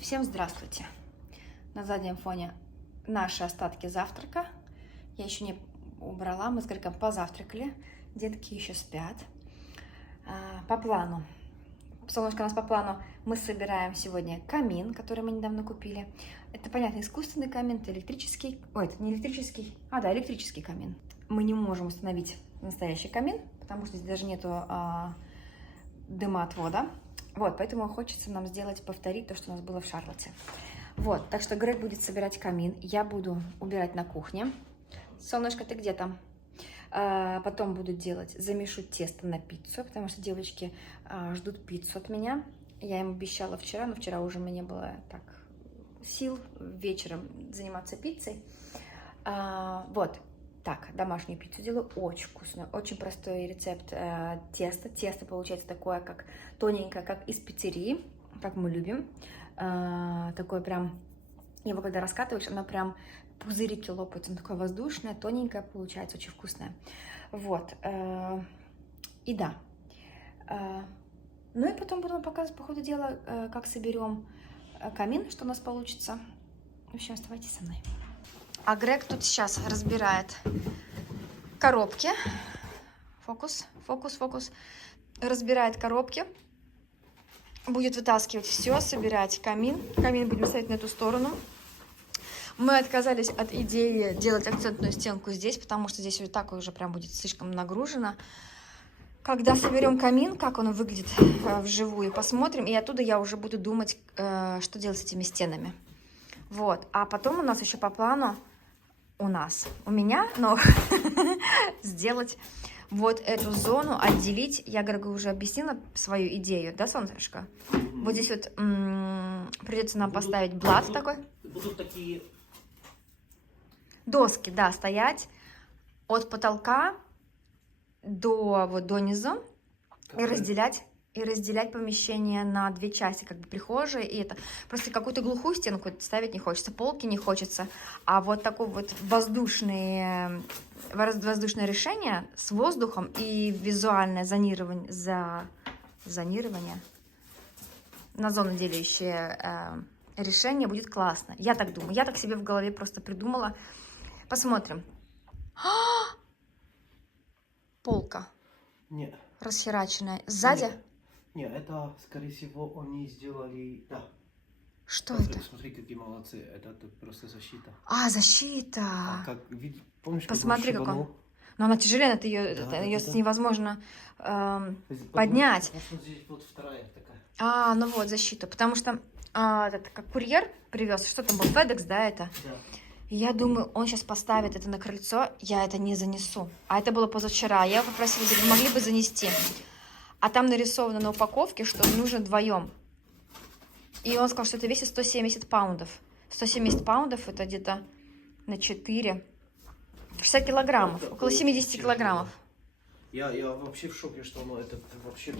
Всем здравствуйте! На заднем фоне наши остатки завтрака. Я еще не убрала, мы с Грегом позавтракали. Детки еще спят. По плану. Солнышко у нас по плану. Мы собираем сегодня камин, который мы недавно купили. Это, понятно, искусственный камин, это электрический. Ой, это не электрический. Да, электрический камин. Мы не можем установить настоящий камин, потому что здесь даже нету дымоотвода. Вот, поэтому хочется нам повторить то, что у нас было в Шарлотте. Вот, так что Грег будет собирать камин, я буду убирать на кухне. Солнышко, ты где там? Потом буду замешу тесто на пиццу, потому что девочки ждут пиццу от меня. Я им обещала вчера, но вчера уже у меня не было так сил вечером заниматься пиццей. Вот. Так, домашнюю пиццу делаю, очень вкусную, очень простой рецепт теста. Тесто получается такое, как тоненькое, как из пиццерии, как мы любим. Такое прям, его когда раскатываешь, оно прям пузырики лопаются, оно такое воздушное, тоненькое получается, очень вкусное. Вот, и да. Ну и потом буду вам показывать по ходу дела, как соберем камин, что у нас получится. В общем, оставайтесь со мной. А Грег тут сейчас разбирает коробки. Фокус, фокус, фокус. Разбирает коробки. Будет вытаскивать все, собирать камин. Камин будем ставить на эту сторону. Мы отказались от идеи делать акцентную стенку здесь, потому что здесь вот так уже прям будет слишком нагружено. Когда соберем камин, как он выглядит вживую, посмотрим. И оттуда я уже буду думать, что делать с этими стенами. Вот. А потом у нас еще по плану у меня, но сделать вот эту зону, отделить. Я, Грегу, уже объяснила свою идею, да, солнышко? Вот здесь вот придется нам поставить блат такой. Будут такие доски, да, стоять от потолка до низу и разделять помещение на две части, как бы прихожая и это. Просто какую-то глухую стенку ставить не хочется, полки не хочется, а вот такое вот воздушное решение с воздухом и визуальное зонирование на зону делящее решение будет классно. Я так думаю, я так себе в голове просто придумала. Посмотрим. Полка. Нет. Расхераченная. Сзади? Нет, это, скорее всего, они сделали... Да. Что это? Смотри, какие молодцы. Это просто защита. Защита. Помнишь, посмотри, как он. Но она тяжеленная, ее невозможно поднять. Потому что здесь вот вторая такая. Ну вот, защита. Потому что это как курьер привез. Что там был? FedEx, да, это? Да. И я думаю, он сейчас поставит это на крыльцо, я это не занесу. А это было позавчера. Я попросила, говорю, вы могли бы занести? А там нарисовано на упаковке, что нужно вдвоем. И он сказал, что это весит 170 паундов. 170 паундов это где-то на 4. 60 килограммов. Около 70 килограммов. Я вообще в шоке, что он это вообще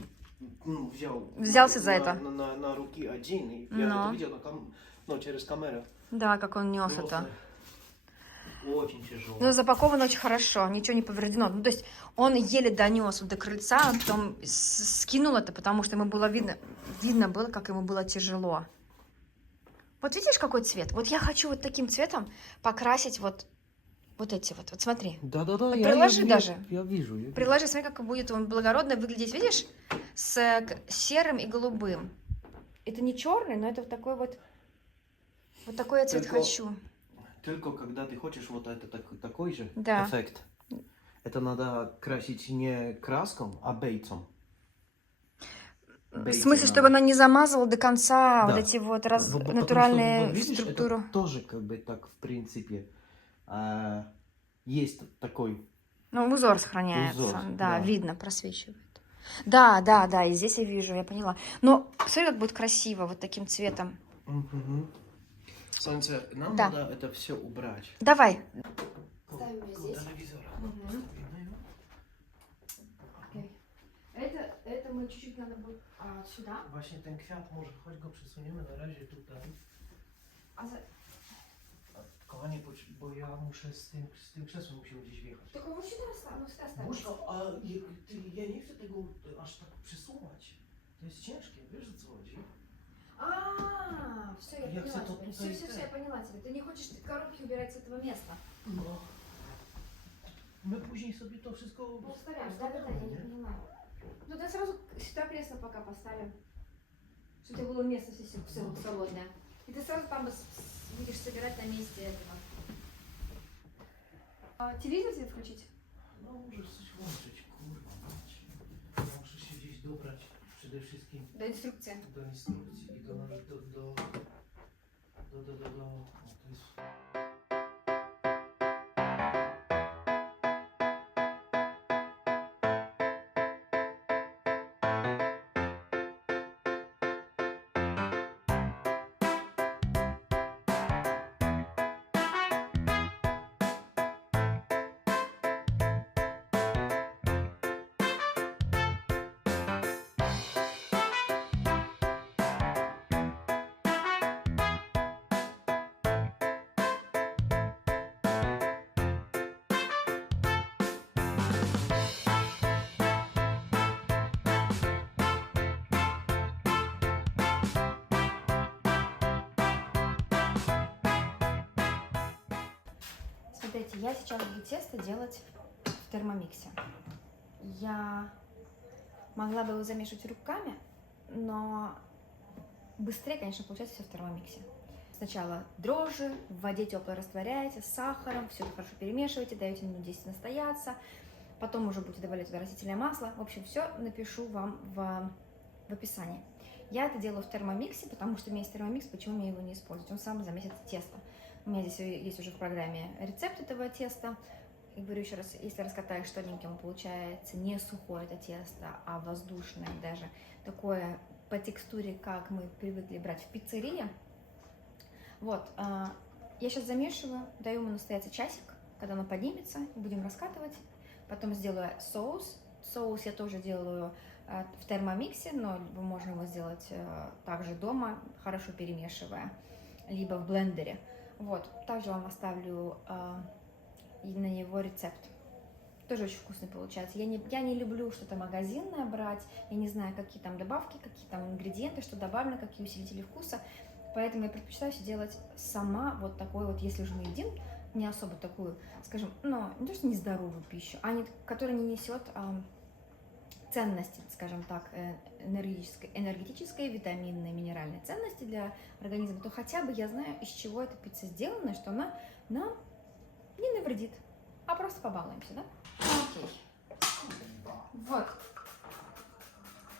взялся за это. На руки один. И я это видел через камеру. Да, как он нес это. Очень тяжело. Но запаковано очень хорошо, ничего не повреждено. То есть он еле донес до крыльца, он потом скинул это, потому что ему было видно было, как ему было тяжело. Вот видишь, какой цвет? Вот я хочу вот таким цветом покрасить вот эти вот. Вот смотри. Да. Вот приложи даже. Я вижу. Приложи, смотри, как будет он благородно выглядеть, видишь? С серым и голубым. Это не черный, но это вот такой вот такой я цвет хочу. Только когда ты хочешь вот это такой же да. эффект, это надо красить не краском, а бейцом. В смысле, чтобы она не замазала до конца вот эти вот натуральные структуры. Это тоже как бы так, в принципе, есть такой... узор сохраняется, да, видно, просвечивает. Да, и здесь я вижу, я поняла. Но смотри, как будет красиво вот таким цветом. Солнце, нам надо это все убрать. Давай. Ставим ее здесь. Это мы чуть-чуть надо будет сюда. Właśnie ten kwiat, może choć go przesuniemy na razie tutaj. Kochanie, bo ja muszę z tym krzesłem musimy gdzieś wjechać. Tylko musi teraz Bożko, ja nie chcę tego aż tak przesuwać. To jest ciężkie, wiesz o co chodzi? Все, я Як це поняла тут тебя. не Все, зайде? я поняла тебя. Ты не хочешь коробки убирать с этого места. No. My później sobie to wszystko Ну, вставляешь, да, я не поняла. Ну, да сразу сюда кресло пока поставим. Чтобы было место все свободное. И ты сразу там будешь собирать на месте этого. Телевизор тебе включить? No możesz coś włączyć, kurwa mać. Muszę się gdzieś dobrać przede wszystkim Да, инструкция. do instrukcji i to jest... Смотрите, я сейчас буду тесто делать в термомиксе. Я могла бы его замешивать руками, но быстрее, конечно, получается все в термомиксе. Сначала дрожжи, в воде теплой растворяете, с сахаром, все это хорошо перемешиваете, даете минут 10 настояться, потом уже будете добавлять туда растительное масло. В общем, все напишу вам в описании. Я это делаю в термомиксе, потому что у меня есть термомикс, почему мне его не использовать? Он сам замесит тесто. У меня здесь есть уже в программе рецепт этого теста. И говорю еще раз, если раскатаешь тоненьким, получается не сухое это тесто, а воздушное, даже такое по текстуре, как мы привыкли брать в пиццерии. Вот, я сейчас замешиваю, даю ему настояться часик, когда оно поднимется, будем раскатывать. Потом сделаю соус. Соус я тоже делаю в термомиксе, но можно его сделать также дома, хорошо перемешивая, либо в блендере. Вот, также вам оставлю на него рецепт. Тоже очень вкусный получается. Я не люблю что-то магазинное брать, я не знаю, какие там добавки, какие там ингредиенты, что добавлено, какие усилители вкуса. Поэтому я предпочитаю все делать сама, вот такой вот, если уже мы едим, не особо такую, скажем, ну, не то что нездоровую пищу, а которая не несет ценности, скажем так, энергетической, витаминной, минеральной ценности для организма, то хотя бы я знаю, из чего эта пицца сделана, что она нам не навредит, а просто побалуемся, да? Окей. Вот.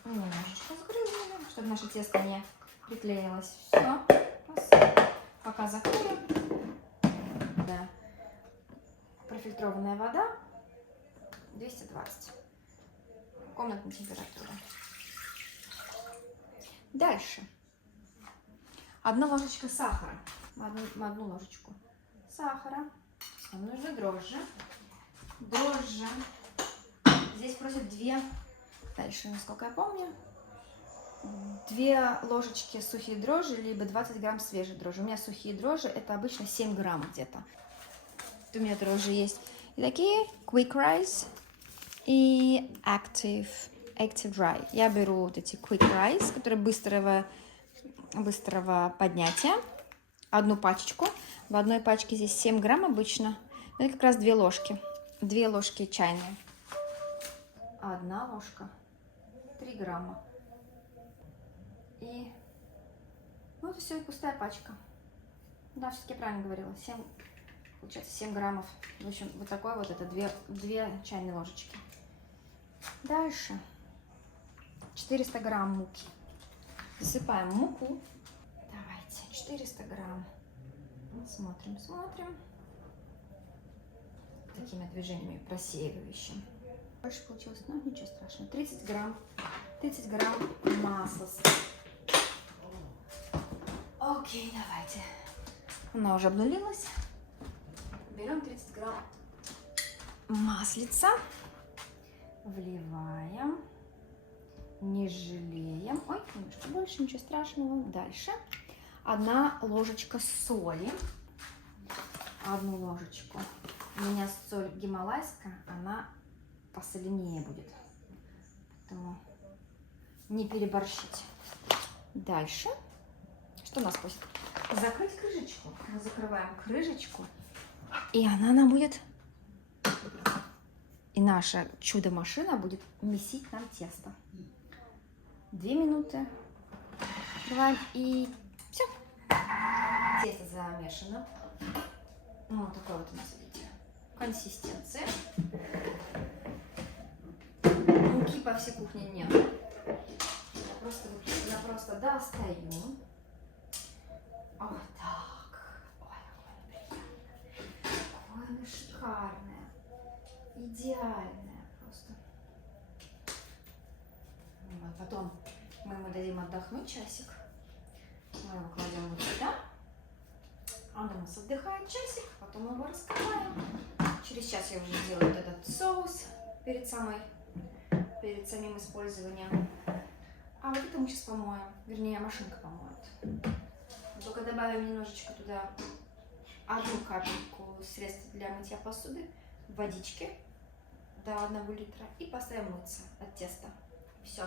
Немножечко сгрызли, чтобы наше тесто не приклеилось. Все. Пока закроем. Да. Профильтрованная вода. 220. Комнатная температура. Дальше. 1 ложечка сахара. Одну ложечку сахара. Нам нужны дрожжи. Дрожжи. Здесь просят 2. Дальше, насколько я помню, 2 ложечки сухие дрожжи, либо 20 грамм свежей дрожжи. У меня сухие дрожжи, это обычно 7 грамм где-то. У меня дрожжи есть. И такие Quick Rice и Active Dry. Я беру вот эти Quick Rice, которые быстрого поднятия. Одну пачечку. В одной пачке здесь 7 грамм обычно. Это как раз 2 ложки. 2 ложки чайные. 1 ложка. 3 грамма. И ну, это все, пустая пачка. Да, все-таки я правильно говорила. 7, получается 7 граммов. В общем, вот такой вот это 2 чайные ложечки. Дальше 400 грамм муки. Засыпаем муку. Давайте, 400 грамм. Смотрим. Такими движениями просеивающими. Больше получилось, но ничего страшного. 30 грамм масла. Окей, давайте. Она уже обнулилась. Берем 30 грамм маслица. Вливаем. Не жалеем. Ой, немножко больше, ничего страшного. Дальше. 1 ложечка соли. 1 ложечку. У меня соль гималайская, она посоленее будет. Поэтому не переборщить. Дальше Что нас просит? Закрыть крышечку. Мы закрываем крышечку, и она нам будет... И наша чудо-машина будет месить нам тесто. 2 минуты. Открываем, и все. Тесто замешано. Ну, вот такой вот у нас, видите, консистенция. Муки по всей кухне нет. Я просто достаю. Вот так. Ой, какое оно приятное. Какое оно шикарное. Идеальное просто. Вот, потом мы ему дадим отдохнуть часик. Мы его кладем вот сюда. Он у нас отдыхает часик, потом мы его раскрываем. Через час я уже сделаю вот этот соус перед самим использованием. А вот это мы сейчас помоем, вернее машинка помоет. Только добавим немножечко туда 1 капельку средства для мытья посуды, водички до 1 литра и поставим мыться от теста. Все.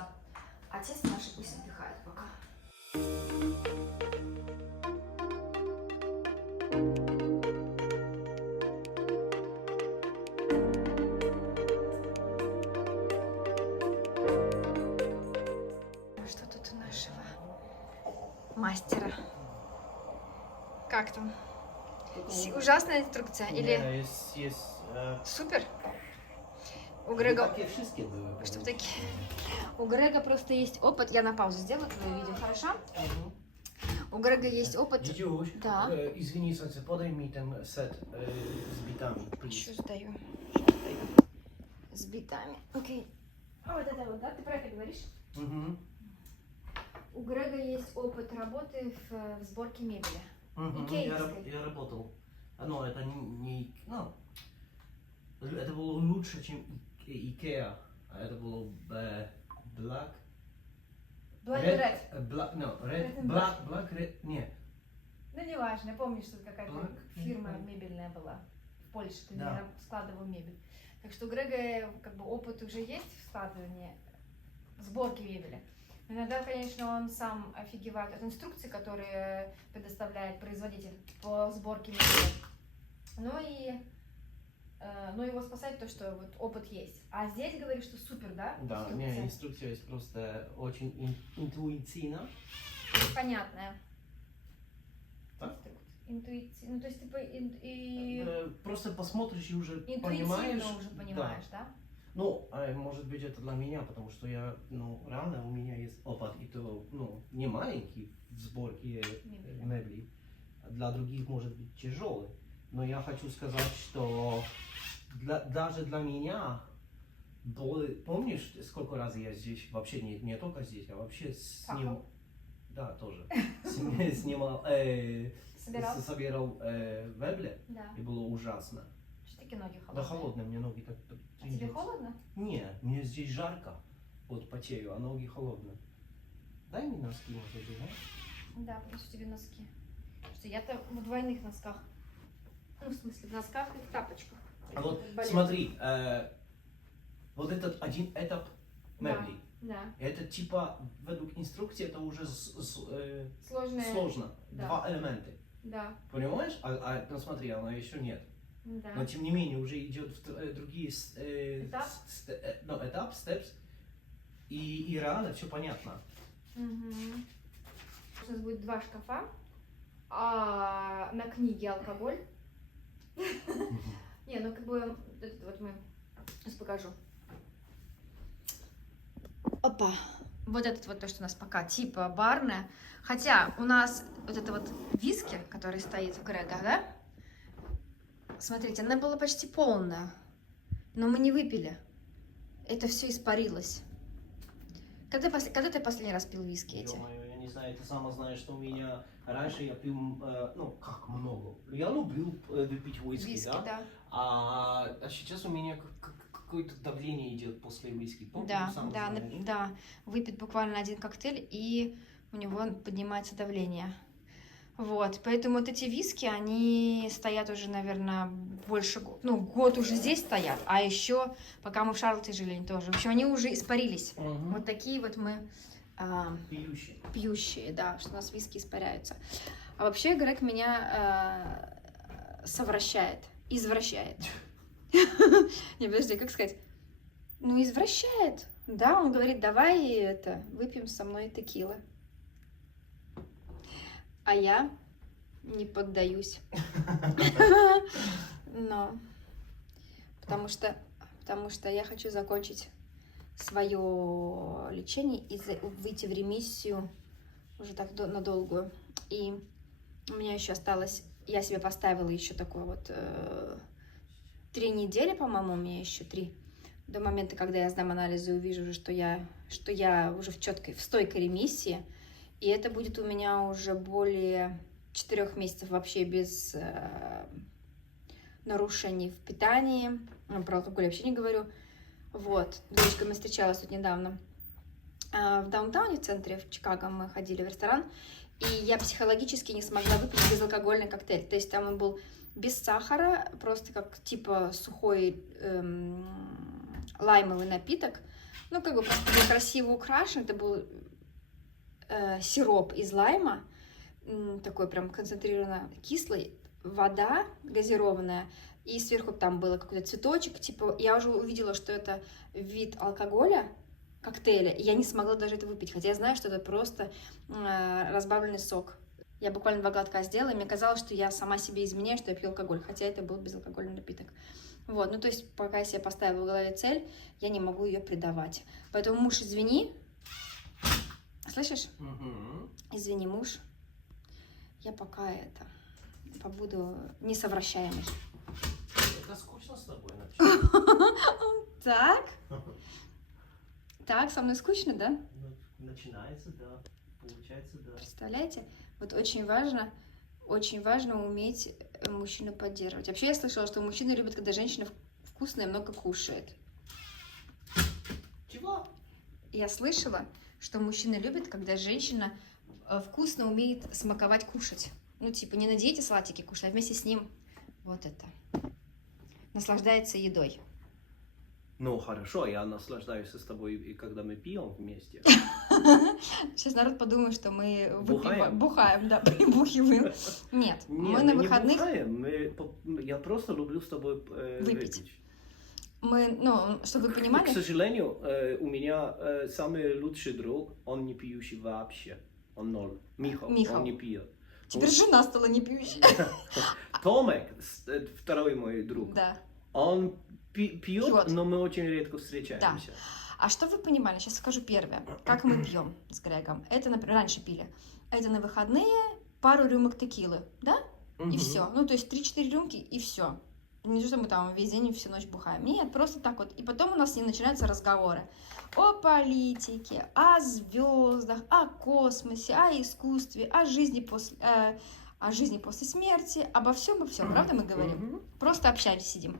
А тесто наше пусть отдыхает пока. Что тут у нашего мастера? Как там? Ужасная инструкция? Или супер? У Грега... Чтобы такие... У Грега просто есть опыт. Я на паузу сделаю твое видео, хорошо? У Грега есть опыт. Дидюш, Да. Извини, солнце, подай мне там сет с битами. Сейчас даю. С битами. Окей. А вот это вот, да? Ты про это говоришь? Угу. У Грега есть опыт работы в сборке мебели. Я работал. Но это не... Ну, это было лучше, чем Икеа. Это было Black... Red. Red, нет. Ну, неважно, я помню, что какая-то Black. фирма мебельная была в Польше, ты, Да. наверное, складывал мебель. Так что у Грега как бы опыт уже есть в складывании, в сборке мебели. Но иногда, конечно, он сам офигевает от инструкций, которые предоставляет производитель по сборке мебели. Но его спасает то, что вот опыт есть. А здесь говоришь, что супер, да? Да, не, инструкция есть просто очень интуитивно. Понятная. Так? Интуитивно. Ну, то есть, типа, Просто посмотришь и уже понимаешь. интуитивно уже понимаешь, да? Ну, может быть, это для меня, потому что я, реально у меня есть опыт, и то, не маленький в сборке мебели. Для других может быть тяжелый. Но я хочу сказать, что даже для меня, помнишь, сколько раз я здесь, вообще не только здесь, а вообще снимал, да, тоже, снимал, собирал мебли, Да. и было ужасно. Что такие ноги холодные? Да, холодные, мне ноги так... А тебе холодно? Не, мне здесь жарко, вот потею, а ноги холодные. Дай мне носки, может быть, да? Да, принесу тебе носки. Что я-то в двойных носках. Ну, в смысле, в носках и в тапочках. А вот Балет. смотри, вот этот один этап мебли, Да. это типа, ввиду инструкции, это уже Сложная. сложно, Да. 2 элемента, Да. понимаешь? Ну смотри, она еще нет. Да. Но тем не менее уже идет в другие Этап? этап, steps, и реально все понятно. Угу. У нас будет 2 шкафа, а на книге алкоголь. Не, ну как бы, вот мы, сейчас покажу. Опа. Вот это вот то, что у нас пока типа барная. Хотя у нас вот это вот виски, который стоит в Грега, да? Смотрите, она была почти полная, но мы не выпили. Это все испарилось. Когда ты последний раз пил виски эти? Ё-моё, я не знаю, ты сама знаешь, что у меня раньше я пил, как много. Я любил выпить виски, да? А сейчас у меня какое-то давление идет после виски. Да, выпит буквально 1 коктейль, и у него поднимается давление. Вот, поэтому вот эти виски, они стоят уже, наверное, больше года. Ну, год уже здесь стоят, а еще, пока мы в Шарлотте жили, они тоже. В общем, они уже испарились. Вот такие вот мы пьющие, да, что у нас виски испаряются. А вообще Грег меня совращает, извращает. Не, подожди, как сказать? Ну, извращает. Да, он говорит, давай выпьем со мной текилы. А я не поддаюсь. Но потому что я хочу закончить свое лечение и выйти в ремиссию уже так надолгую. И у меня еще осталось, я себе поставила еще такое вот 3 недели, по-моему, у меня еще 3, до момента, когда я сдам анализы и увижу уже, что я уже в стойкой ремиссии. И это будет у меня уже более 4 месяцев вообще без нарушений в питании. Про алкоголь вообще не говорю. Вот, с девочками встречалась тут недавно. В даунтауне, в центре, в Чикаго, мы ходили в ресторан, и я психологически не смогла выпить безалкогольный коктейль. То есть там он был без сахара, просто как типа сухой лаймовый напиток. Ну, как бы просто был красиво украшен. Это был сироп из лайма, такой прям концентрированно кислый, вода газированная, и сверху там был какой-то цветочек, типа, я уже увидела, что это вид алкоголя, коктейля, и я не смогла даже это выпить, хотя я знаю, что это просто разбавленный сок. Я буквально 2 глотка сделала, и мне казалось, что я сама себе изменяю, что я пью алкоголь, хотя это был безалкогольный напиток. Вот, ну то есть, пока я себе поставила в голове цель, я не могу ее предавать. Поэтому, муж, извини. Слышишь? Извини, муж. Я пока побуду несовращаемой. Это скучно с тобой Так? Так, со мной скучно, да? Начинается, да. Получается, да. Представляете? Вот очень важно уметь мужчину поддерживать. Вообще я слышала, что мужчины любят, когда женщина вкусная и много кушает. Чего? Я слышала, что мужчины любят, когда женщина вкусно умеет смаковать, кушать. Ну, типа, не на диете салатики кушать, а вместе с ним вот это. Наслаждается едой. Ну, хорошо, я наслаждаюсь с тобой, и когда мы пьем вместе. Сейчас народ подумает, что мы Бухаем. Бухаем, да, прибухиваем. Нет, мы на выходных... Я просто люблю с тобой выпить. Мы, ну, чтобы вы понимали... К сожалению, у меня самый лучший друг, он не пьющий вообще. Он ноль. Михал. Он не пьет. Теперь жена стала не пьющей. Томек, второй мой друг, Да. он пьет, но мы очень редко встречаемся. Да. А что вы понимали? Сейчас скажу первое. Как мы пьем с Грегом. Это, например, раньше пили. Это на выходные пару рюмок текилы, да? И все. Ну, то есть 3-4 рюмки и все. Не то, что мы там весь день и всю ночь бухаем. Нет, просто так вот. И потом у нас с ним начинаются разговоры о политике, о звездах, о космосе, о искусстве, о жизни после смерти, обо всем, правда мы говорим? Просто общались, сидим.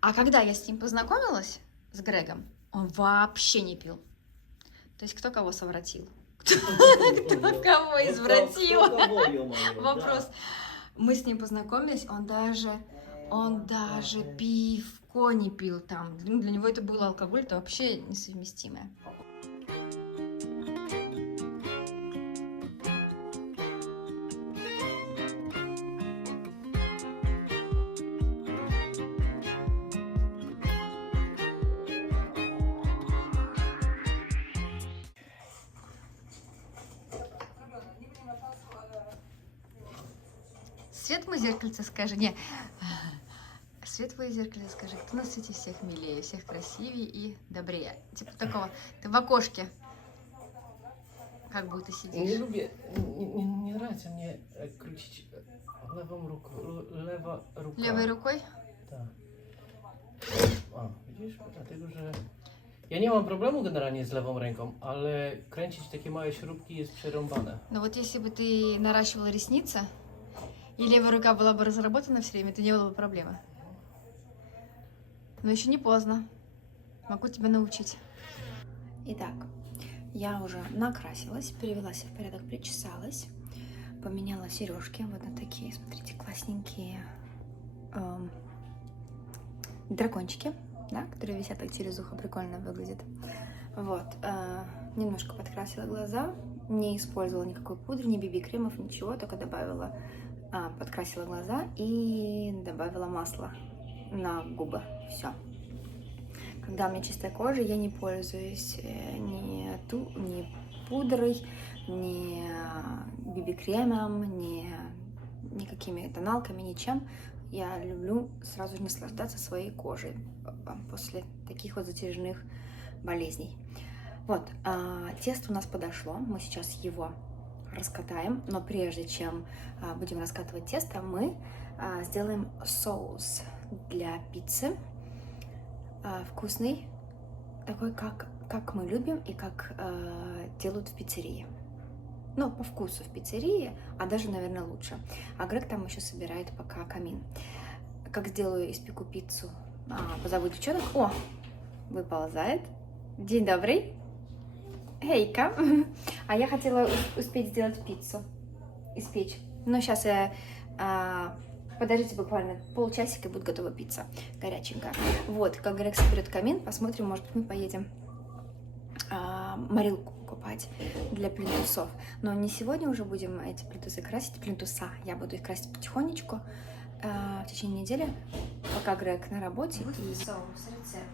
А когда я с ним познакомилась, с Грегом, он вообще не пил. То есть кто кого совратил? Кто кого извратил? Вопрос. Мы с ним познакомились, он даже пивко не пил там. Для него это был алкоголь, это вообще несовместимое. Светлое зеркальце скажи, светлое зеркальце скажи, кто на свете всех милее, всех красивее и добрее. Типа такого, ты в окошке, как будто сидишь. Не нравится мне крутить Левой рукой? Да. Widzisz? Dlatego, że ja nie mam problemu generalnie z lewą ręką, ale kręcić takie małe śrubki jest przerąbane. Но вот если бы ты наращивала ресницы, и левая рука была бы разработана все время, то не было бы проблемы. Но еще не поздно. Могу тебя научить. Итак, я уже накрасилась, привела себя в порядок, причесалась, поменяла сережки. Вот на такие, смотрите, классненькие дракончики, да, которые висят как через ухо, прикольно выглядит. Вот. немножко подкрасила глаза, не использовала никакой пудры, ни BB-кремов, ничего, только добавила, подкрасила глаза и добавила масло на губы. Все. Когда у меня чистая кожа, я не пользуюсь ни пудрой, ни BB-кремом, ни никакими тоналками, ничем. Я люблю сразу же наслаждаться своей кожей после таких вот затяжных болезней. Вот, тесто у нас подошло, мы сейчас его раскатаем, но прежде чем будем раскатывать тесто, мы сделаем соус для пиццы, вкусный, такой, как мы любим и как делают в пиццерии. Ну, по вкусу в пиццерии, а даже, наверное, лучше. А Грег там еще собирает пока камин. Как сделаю, испеку пиццу, позову девчонок. О, выползает. День добрый. Хейка. А я хотела успеть сделать пиццу, испечь. Но сейчас я... подождите буквально полчасика, и будет готова пицца. Горяченькая. Вот, как Грег соберет камин, посмотрим, может быть, мы поедем морилку покупать для плинтусов. Но не сегодня уже будем эти плинтусы красить. Плинтуса. Я буду их красить потихонечку в течение недели, пока Грег на работе. И соус, рецепт.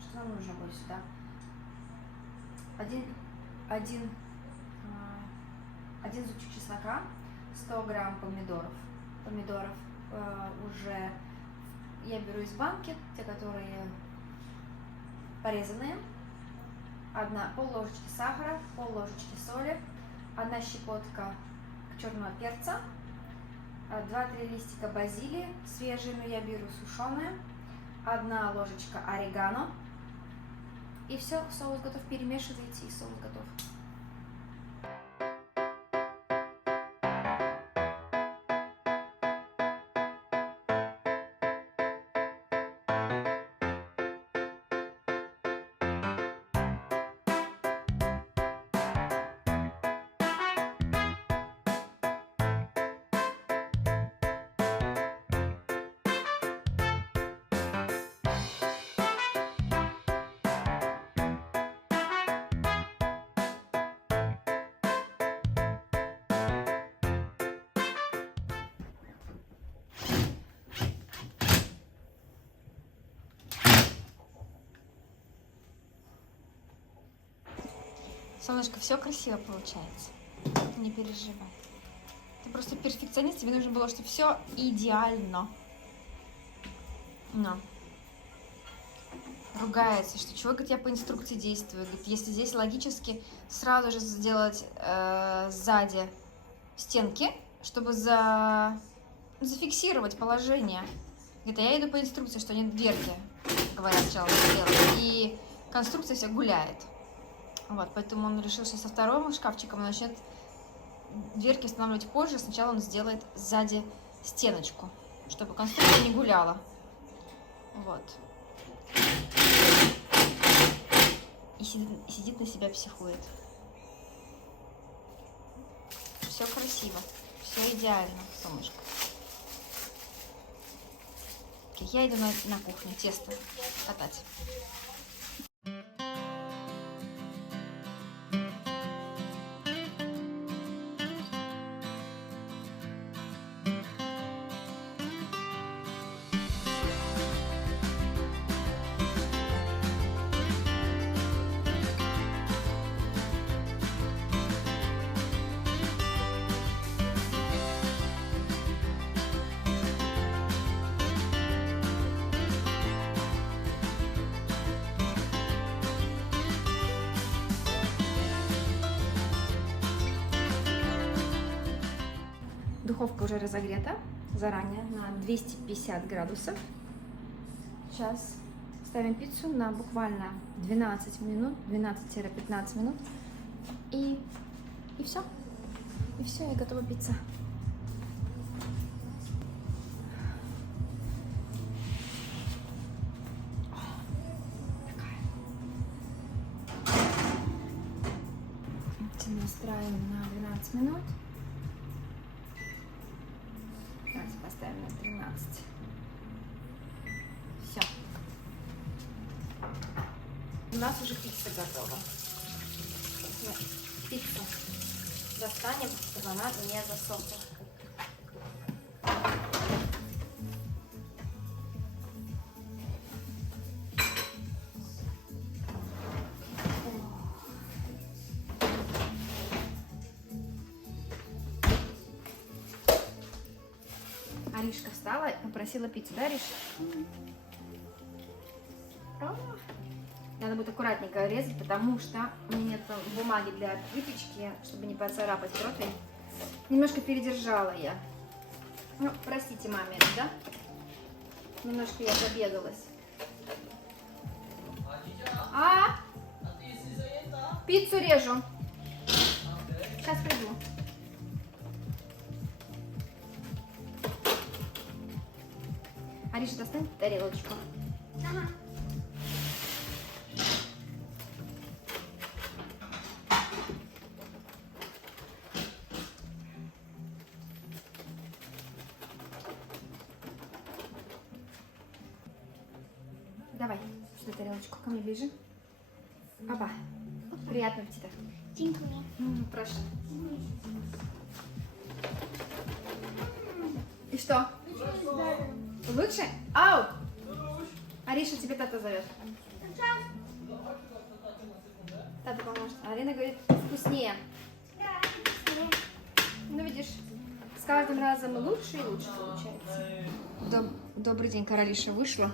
Что нам нужно будет сюда? Один зубчик чеснока, 100 грамм помидоров. Уже я беру из банки, те, которые порезанные. Пол-ложечки сахара, пол-ложечки соли, 1 щепотка черного перца, 2-3 листика базилии, свежие, но я беру сушеные, 1 ложечка орегано. И все, соус готов, перемешивайте, и соус готов. Солнышко, все красиво получается. Не переживай. Ты просто перфекционист, тебе нужно было, чтобы все идеально. Но. Ругается, что чувак, говорит, я по инструкции действую. Говорит, если здесь логически сразу же сделать сзади стенки, чтобы зафиксировать положение. Говорит, а я иду по инструкции, что нет дверки, говорят, сначала сделать. И конструкция вся гуляет. Вот, поэтому он решил, что со вторым шкафчиком он начнет дверки устанавливать позже. Сначала он сделает сзади стеночку, чтобы конструкция не гуляла. Вот. И сидит на себя, психует. Все красиво, все идеально, солнышко. Я иду на кухню тесто катать. Духовка уже разогрета заранее на 250 градусов. Сейчас ставим пиццу на буквально 12 минут, 12-15 минут. И все. И все, и готова пицца. Настраиваем на 12 минут. Давайте поставим на 13. Все. У нас уже пицца готова. пиццу достанем, чтобы она не засохла. Аришка встала и попросила пиццу, да, Ариш? Надо будет аккуратненько резать, потому что у меня нет бумаги для выпечки, чтобы не поцарапать противень. Немножко передержала я. Ну, простите, маме, да? Немножко я забегалась. А? Пиццу режу. Сейчас приду. Ариша, достань тарелочку. Ага. Давай, сюда тарелочку, ко мне ближе. Опа. Приятного аппетита. Dziękuję. Прошу. И что? Лучше? Ау! Ариша, тебе тата зовет. Тата поможет. Арина говорит, вкуснее. Ну, видишь, с каждым разом лучше и лучше получается. Добрый день, Каролиша вышла.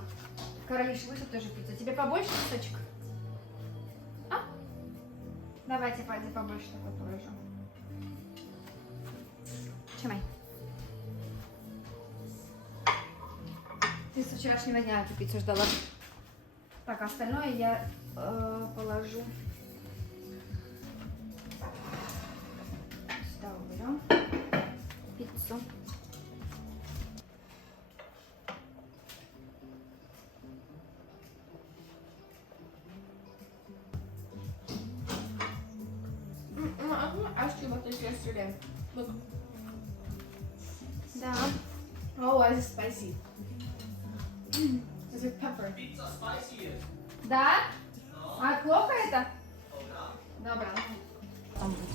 Каролиша вышла тоже пицца. Тебе побольше кусочек? А? Давайте, пойди побольше такой положу. Чимай. Ты с вчерашнего дня эту пиццу ждала. Так, остальное я положу. Сюда уберем пиццу. Ask you about this yesterday. Look. Да. Oh, why is it spicy? It's like pepper. Pizza spicy jest. Да? А плохо это? Добро.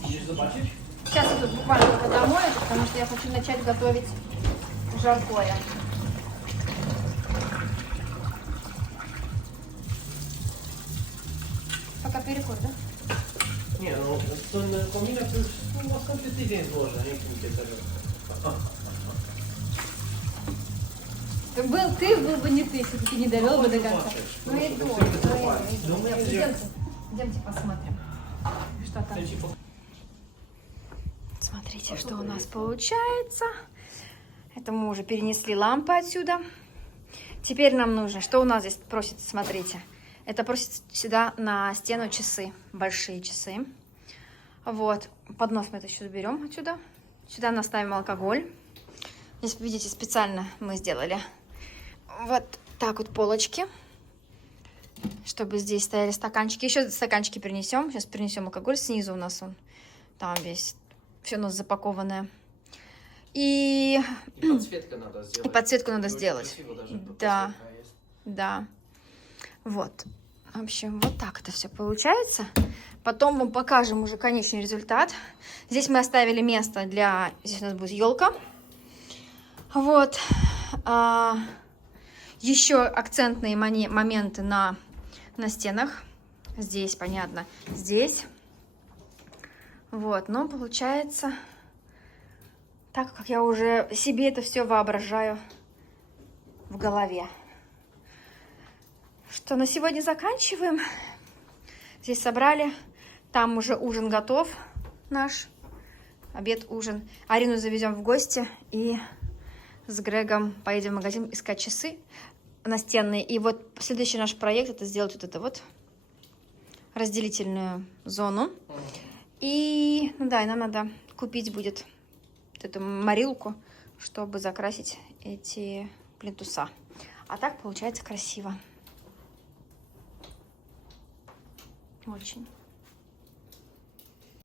Chcesz zobaczyć? Сейчас я тут буквально только домой, потому что я хочу начать готовить жаркое. Пока перекур, да? Nie no, ten kominek to już następny tydzień złożę, nie chcę mi się tego. Был ты, был бы не ты, все-таки не довел бы до конца. Zobaczysz. Ну иду, Musimy to zobaczyć. No my Идемте посмотрим, что там. Chcę ci Смотрите, что у нас получается. Это мы уже перенесли лампы отсюда. Теперь нам нужно, что у нас здесь просит, смотрите. Это просит сюда на стену часы, большие часы. Вот, поднос мы это еще берем отсюда. Сюда наставим алкоголь. Здесь, видите, специально мы сделали вот так вот полочки, чтобы здесь стояли стаканчики. Еще стаканчики перенесем. Сейчас перенесем алкоголь. Снизу у нас он там весь, все у нас запакованное. И подсветку надо сделать. И подсветку надо Очень сделать. красиво даже Да. подсветка есть. Да. Вот. В общем, вот так это все получается. Потом вам покажем уже конечный результат. Здесь мы оставили место для... Здесь у нас будет елка. Вот. Еще акцентные моменты на стенах. Здесь, понятно. Здесь. Вот. Но получается... Так, как я уже себе это все воображаю в голове. Что, на сегодня заканчиваем. Здесь собрали. Там уже ужин готов наш. Обед, ужин. Арину завезем в гости. И с Грегом поедем в магазин искать часы настенные. И вот следующий наш проект это сделать вот это вот разделительную зону. И, ну да, и нам надо купить будет вот эту морилку, чтобы закрасить эти плинтуса. А так получается красиво. Очень.